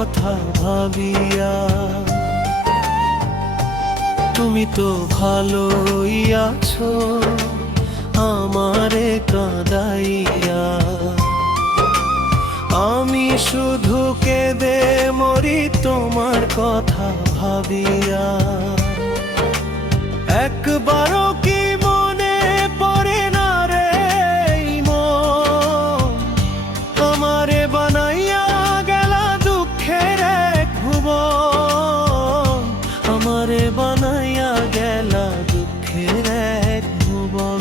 কথা ভাবিয়া। তুমি তো ভালোই আছো আমারে কাঁদাইয়া, আমি শুধু কেঁদে মরি তোমার কথা ভাবিয়া। একবারও কি মনে পড়ে না রে মন, আমারে বানাইয়া গেলা দুঃখের এক ভুবন, আমারে বানাইয়া গেলা দুঃখের এক ভুবন।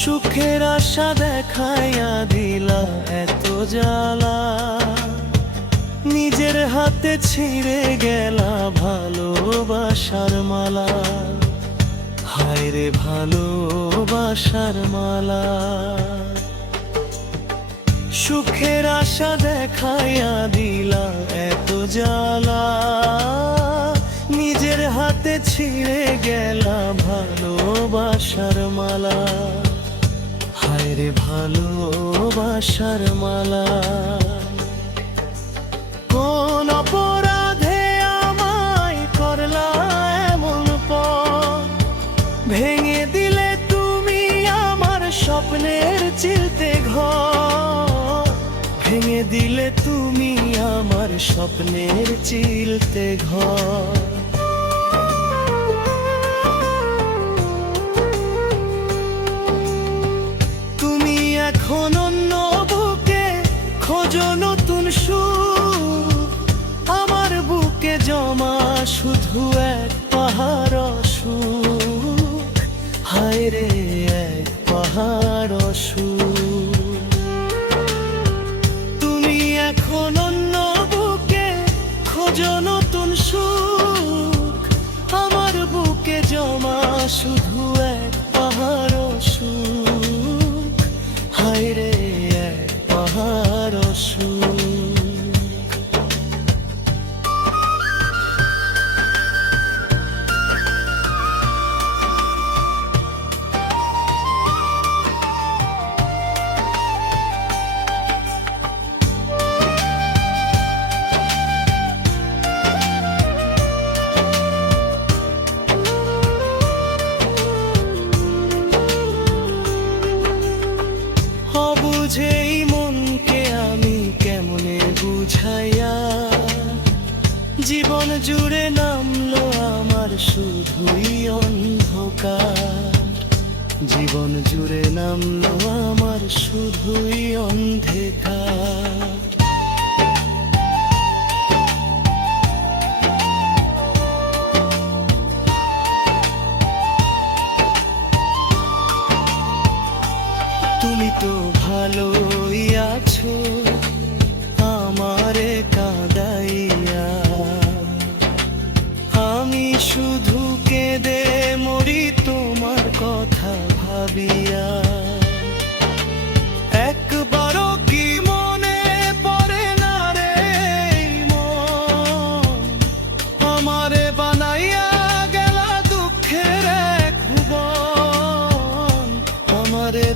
সুখের আশা দেখাইয়া দিলা এত জ্বালা, নিজের হাতে ছিঁড়ে গেলা ভালোবাসার মালা। হায় রে ভালোবাসার মালা, সুখের আশা দেখাইয়া দিলা এত জ্বালা, নিজের হাতে ছিঁড়ে গেলা ভালোবাসার মালা। হায় রে ভালোবাসার মালা, কোন অপরাধে আমায় করলা এমন পথ, ভেঙে দিলে তুমি আমার স্বপ্নের চিলতে ঘর, ভেঙে দিলে তুমি আমার স্বপ্নের চিলতে ঘর। এখন অন্য বুকে খোঁজো নতুন সুখ, আমার বুকে জমা শুধু এক পাহাড় সুখ। হায় রে এক পাহাড় সুখ, তুমি এখন অন্য বুকে খোঁজো নতুন সুখ, আমার বুকে জমা শুধু এক পাহাড় সুখ। হায় রে এক পাহাড় সুখ। বুঝেই মনকে আমি কেমনে বুঝাইয়া, জীবন জুড়ে নামলো আমার শুধুই অন্ধকার, জীবন জুড়ে নামলো আমার শুধুই অন্ধকার। তুমি তো ভালোই আছো আমারে কাঁদাইয়া, আমি শুধু কেঁদে মরি তোমার কথা ভাবিয়া। একবারও কি মনে পড়ে না রে মন, আমারে বানাইয়া গেলা দুঃখের এক ভুবন, আমারে